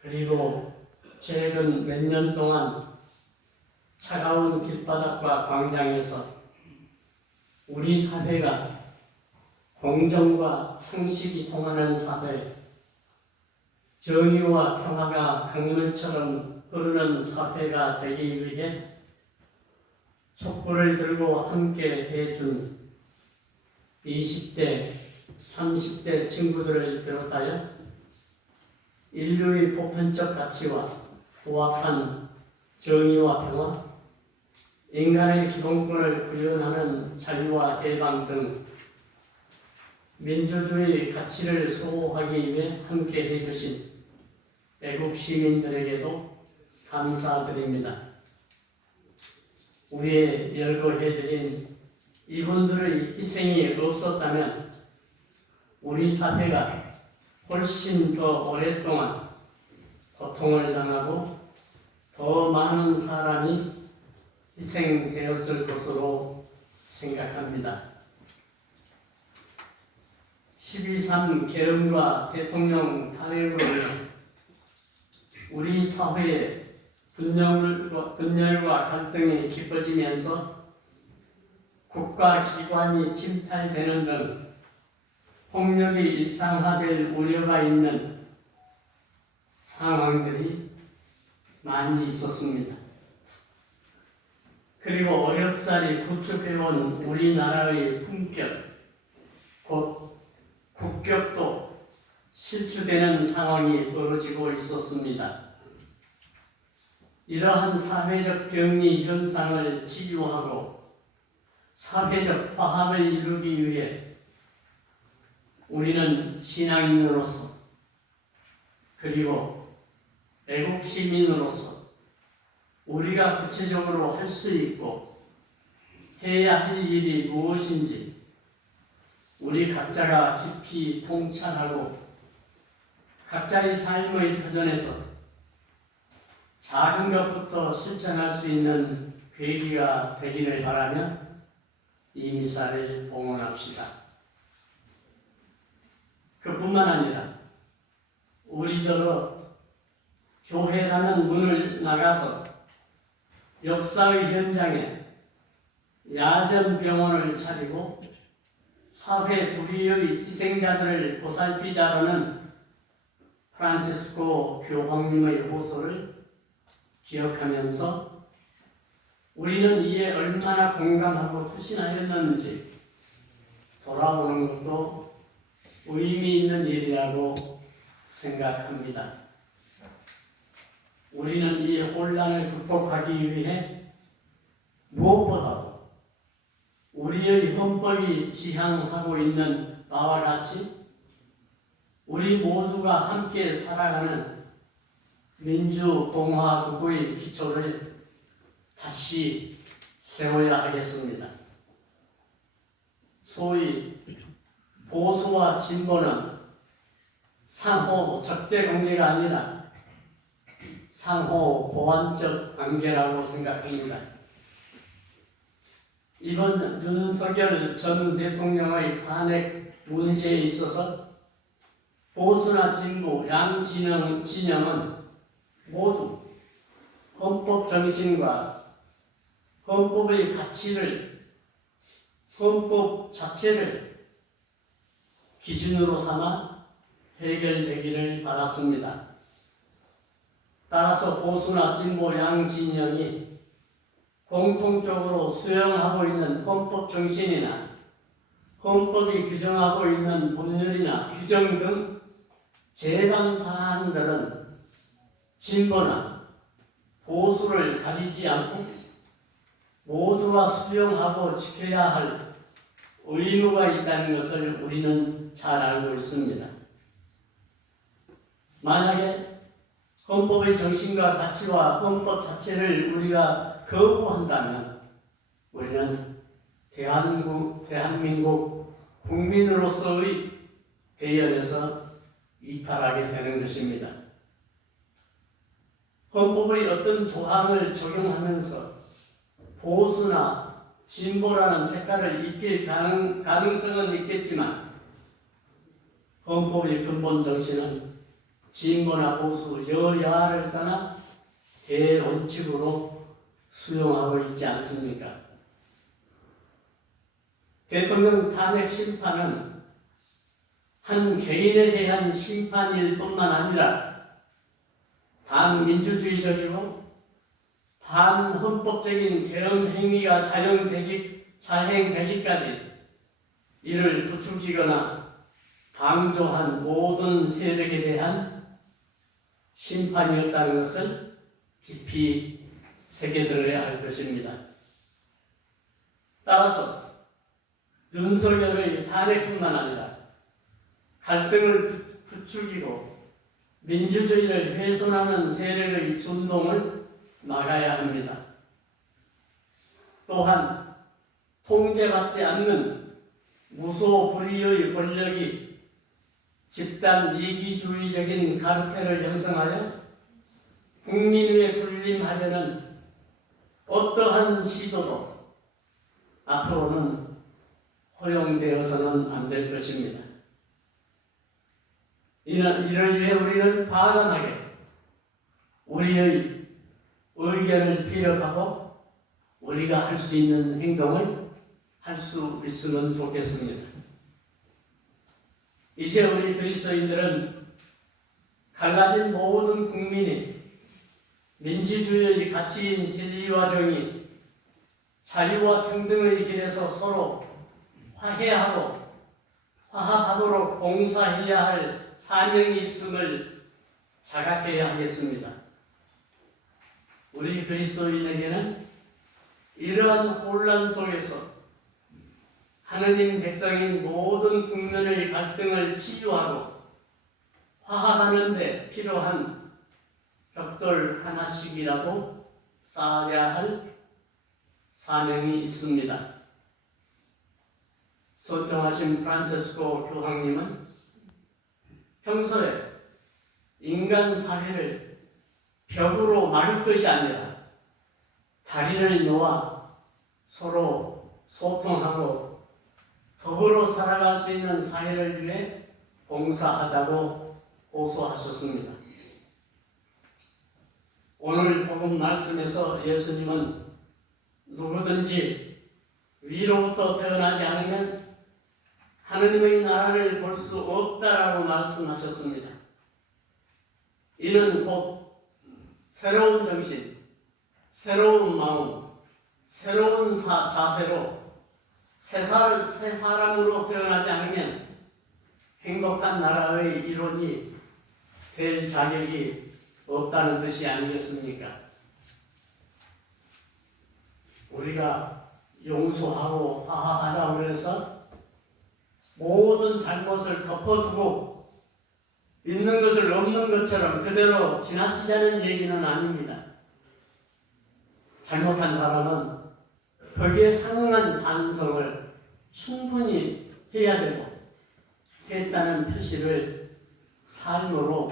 그리고 최근 몇 년 동안 차가운 길바닥과 광장에서 우리 사회가 공정과 상식이 통하는 사회, 정의와 평화가 강물처럼 흐르는 사회가 되기 위해 촛불을 들고 함께 해준 20대, 30대 친구들을 비롯하여 인류의 보편적 가치와 부합한 정의와 평화, 인간의 기본권을 구현하는 자유와 해방 등 민주주의 가치를 수호하기 위해 함께 해주신 애국 시민들에게도 감사드립니다. 위에 열거해드린 이분들의 희생이 없었다면 우리 사회가 훨씬 더 오랫동안 고통을 당하고 더 많은 사람이 희생되었을 것으로 생각합니다. 12.3 계엄과 대통령 탄핵으로 우리 사회의 분열과 갈등이 깊어지면서 국가기관이 침탈되는 등 폭력이 일상화될 우려가 있는 상황들이 많이 있었습니다. 그리고 어렵사리 구축해온 우리나라의 품격, 곧 국격도 실추되는 상황이 벌어지고 있었습니다. 이러한 사회적 병리 현상을 치유하고 사회적 화합을 이루기 위해 우리는 신앙인으로서 그리고 애국 시민으로서 우리가 구체적으로 할 수 있고 해야 할 일이 무엇인지 우리 각자가 깊이 통찰하고 각자의 삶의 터전에서 작은 것부터 실천할 수 있는 계기가 되기를 바라며 이 미사를 봉헌합시다. 그뿐만 아니라 우리더러 교회라는 문을 나가서 역사의 현장에 야전병원을 차리고 사회 불의의 희생자들을 보살피자라는 프란치스코 교황님의 호소를 기억하면서 우리는 이에 얼마나 공감하고 투신하였는지 돌아보는 것도 의미 있는 일이라고 생각합니다. 우리는 이 혼란을 극복하기 위해 무엇보다도 우리의 헌법이 지향하고 있는 바와 같이 우리 모두가 함께 살아가는 민주공화국의 기초를 다시 세워야 하겠습니다. 소위 보수와 진보는 상호 적대 관계가 아니라 상호 보완적 관계라고 생각합니다. 이번 윤석열 전 대통령의 탄핵 문제에 있어서 보수나 진보, 양 진영은 모두 헌법 정신과 헌법의 가치를, 헌법 자체를 기준으로 삼아 해결되기를 바랐습니다. 따라서 보수나 진보 양 진영이 공통적으로 수용하고 있는 헌법 정신이나 헌법이 규정하고 있는 법률이나 규정 등 제방 사안들은 진보나 보수를 가리지 않고 모두가 수용하고 지켜야 할 의무가 있다는 것을 우리는 잘 알고 있습니다. 만약에 헌법의 정신과 가치와 헌법 자체를 우리가 거부한다면 우리는 대한민국 국민으로서의 대열에서 이탈하게 되는 것입니다. 헌법의 어떤 조항을 적용하면서 보수나 진보라는 색깔을 입힐 가능성은 있겠지만 헌법의 근본 정신은 진보나 보수, 여야를 떠나 대원칙으로 수용하고 있지 않습니까? 대통령 탄핵 심판은 한 개인에 대한 심판일 뿐만 아니라 반민주주의적이고 반헌법적인 개헌 행위가 자행되기까지 이를 부추기거나 방조한 모든 세력에 대한 심판이었다는 것을 깊이 새겨들어야 할 것입니다. 따라서 윤석열의 탄핵뿐만 아니라 갈등을 부추기고 민주주의를 훼손하는 세력의 준동을 막아야 합니다. 또한 통제받지 않는 무소불위의 권력이 집단 이기주의적인 카르텔을 형성하여 국민에 군림하려는 어떠한 시도도 앞으로는 허용되어서는 안 될 것입니다. 이를 위해 우리는 과감하게 우리의 의견을 피력하고 우리가 할 수 있는 행동을 할 수 있으면 좋겠습니다. 이제 우리 그리스도인들은 갈라진 모든 국민이 민주주의의 가치인 진리와 정의, 자유와 평등의 길에서 서로 화해하고 화합하도록 봉사해야 할 사명이 있음을 자각해야 하겠습니다. 우리 그리스도인에게는 이러한 혼란 속에서 하느님 백성인 모든 국민의 갈등을 치유하고 화합하는 데 필요한 벽돌 하나씩이라도 쌓아야 할 사명이 있습니다. 선정하신 프란체스코 교황님은 평소에 인간 사회를 벽으로 막을 것이 아니라 다리를 놓아 서로 소통하고 더불어 살아갈 수 있는 사회를 위해 봉사하자고 호소하셨습니다. 오늘 복음 말씀에서 예수님은 누구든지 위로부터 태어나지 않으면 하느님의 나라를 볼 수 없다라고 말씀하셨습니다. 이는 곧 새로운 정신, 새로운 마음, 새로운 자세로 새 사람으로 태어나지 않으면 행복한 나라의 일원이 될 자격이 없다는 뜻이 아니겠습니까? 우리가 용서하고 화합하자고 해서 모든 잘못을 덮어두고 있는 것을 없는 것처럼 그대로 지나치자는 얘기는 아닙니다. 잘못한 사람은 거기에 상응한 반성을 충분히 해야 되고 했다는 표시를 삶으로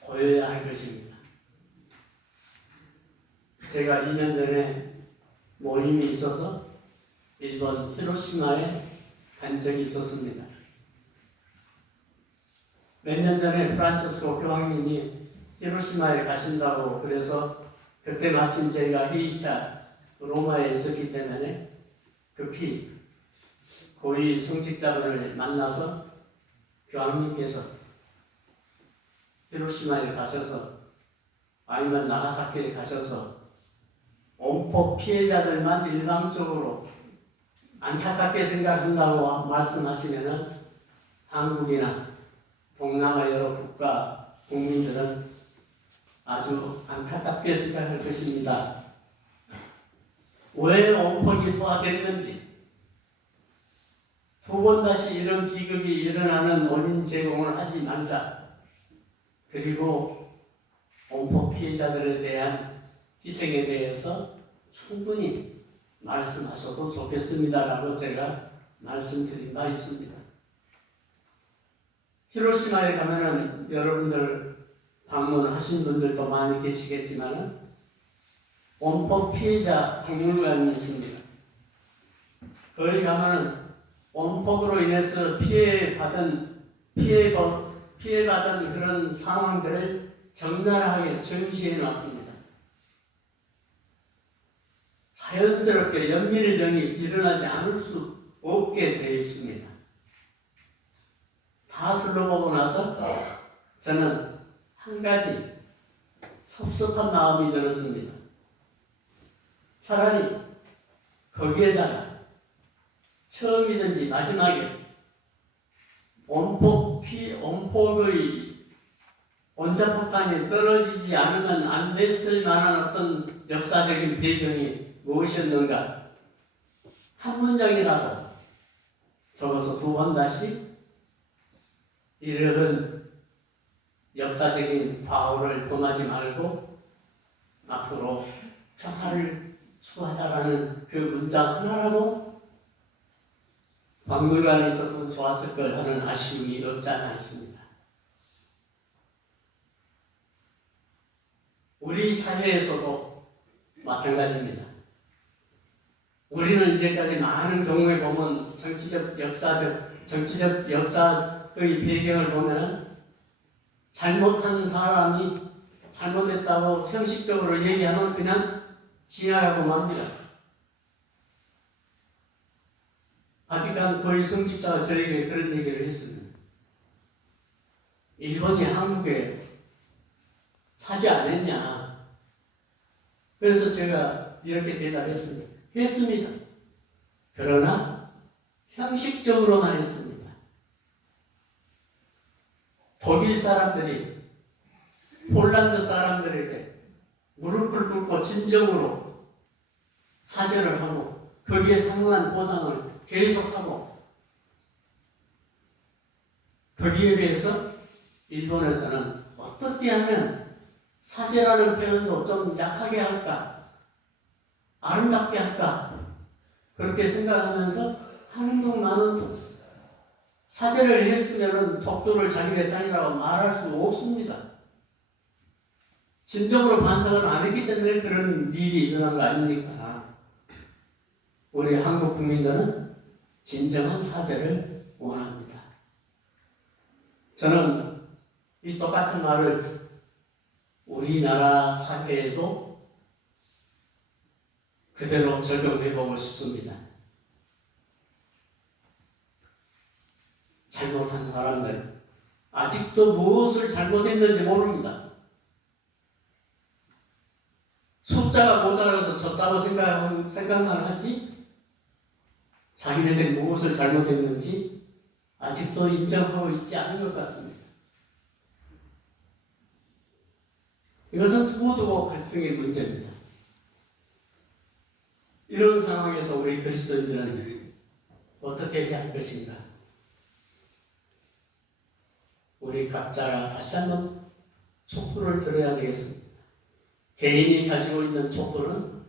보여야 할 것입니다. 제가 2년 전에 모임이 있어서 일본 히로시마에 간 적이 있었습니다. 몇 년 전에 프란체스코 교황님이 히로시마에 가신다고 그래서 그때 마침 저희가 회의차 로마에 있었기 때문에 급히 고위 성직자분을 만나서 교황님께서 히로시마에 가셔서 아니면 나가사키에 가셔서 원폭 피해자들만 일방적으로 안타깝게 생각한다고 말씀하시면은 한국이나 동남아 여러 국가 국민들은 아주 안타깝게 생각할 것입니다. 왜 원폭이 투하됐는지, 두 번 다시 이런 비극이 일어나는 원인 제공을 하지 말자. 그리고 원폭 피해자들에 대한 희생에 대해서 충분히 말씀하셔도 좋겠습니다라고 제가 말씀드린 바 있습니다. 히로시마에 가면은 여러분들 방문하신 분들도 많이 계시겠지만은 원폭 피해자 박물관이 있습니다. 거기 가면은 원폭으로 인해서 피해받은 피해받은 그런 상황들을 적나라하게 전시해 놨습니다. 자연스럽게 연민의정이 일어나지 않을 수 없게 되어 있습니다. 다 둘러보고 나서 저는 한 가지 섭섭한 마음이 들었습니다. 차라리 거기에다가 처음이든지 마지막에 온폭의 원자폭탄이 떨어지지 않으면 안 됐을 만한 어떤 역사적인 배경이 무엇이었는가 한 문장이라도 적어서 2번 다시 이런 역사적인 과오를 범하지 말고 앞으로 평화를 추구하자라는 그 문장 하나라도 박물관에 있어서 좋았을 걸 하는 아쉬움이 없지 않아 있습니다. 우리 사회에서도 마찬가지입니다. 우리는 이제까지 많은 경우에 보면 정치적 역사의 배경을 보면 잘못한 사람이 잘못했다고 형식적으로 얘기하면 그냥 지나가고 맙니다. 바티칸 고위 성직자가 저에게 그런 얘기를 했습니다. 일본이 한국에 사죄 안 했냐? 그래서 제가 이렇게 대답했습니다. 했습니다. 그러나 형식적으로만 했습니다. 독일 사람들이 폴란드 사람들에게 무릎을 꿇고 진정으로 사죄를 하고 거기에 상응한 보상을 계속하고 거기에 비해서 일본에서는 어떻게 하면 사죄라는 표현도 좀 약하게 할까, 아름답게 할까 그렇게 생각하면서 하는 동 마는 동 사죄를 했으면 독도를 자기네 땅이라고 말할 수 없습니다. 진정으로 반성을 안 했기 때문에 그런 일이 일어난 거 아닙니까? 우리 한국 국민들은 진정한 사죄를 원합니다. 저는 이 똑같은 말을 우리나라 사회에도 그대로 적용해보고 싶습니다. 잘못한 사람들, 아직도 무엇을 잘못했는지 모릅니다. 숫자가 모자라서 졌다고 생각만 하지, 자기네들이 무엇을 잘못했는지 아직도 인정하고 있지 않은 것 같습니다. 이것은 두고두고 갈등의 문제입니다. 이런 상황에서 우리 그리스도인들은 어떻게 해야 할 것인가? 우리 각자가 다시 한번 촛불을 들어야 되겠습니다. 개인이 가지고 있는 촛불은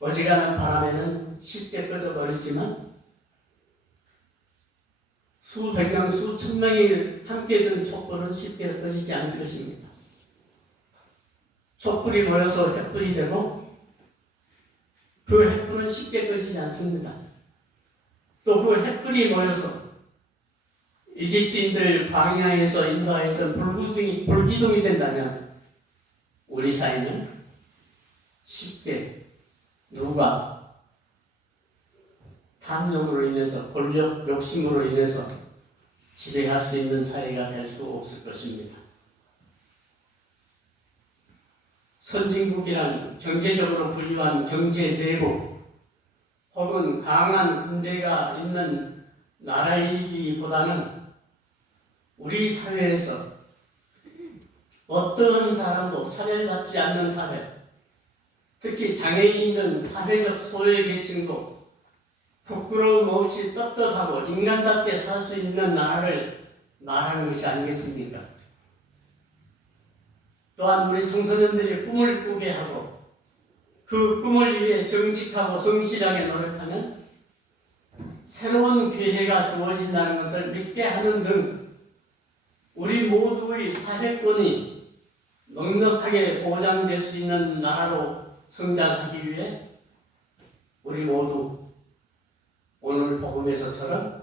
어지간한 바람에는 쉽게 꺼져버리지만 수백 명, 수천 명이 함께 든 촛불은 쉽게 꺼지지 않을 것입니다. 촛불이 모여서 횃불이 되고 그 횃불은 쉽게 꺼지지 않습니다. 또 그 횃불이 모여서 이집트인들 광야에서 인도하였던 불기둥이 된다면 우리 사회는 쉽게 누가 탐욕으로 인해서 권력 욕심으로 인해서 지배할 수 있는 사회가 될 수 없을 것입니다. 선진국이란 경제적으로 부유한 경제 대국 혹은 강한 군대가 있는 나라이기보다는 우리 사회에서 어떠한 사람도 차별받지 않는 사회, 특히 장애인 등 사회적 소외계층도 부끄러움 없이 떳떳하고 인간답게 살 수 있는 나라를 말하는 것이 아니겠습니까? 또한 우리 청소년들이 꿈을 꾸게 하고 그 꿈을 위해 정직하고 성실하게 노력하면 새로운 기회가 주어진다는 것을 믿게 하는 등 우리 모두의 사회권이 넉넉하게 보장될 수 있는 나라로 성장하기 위해 우리 모두 오늘 복음에서처럼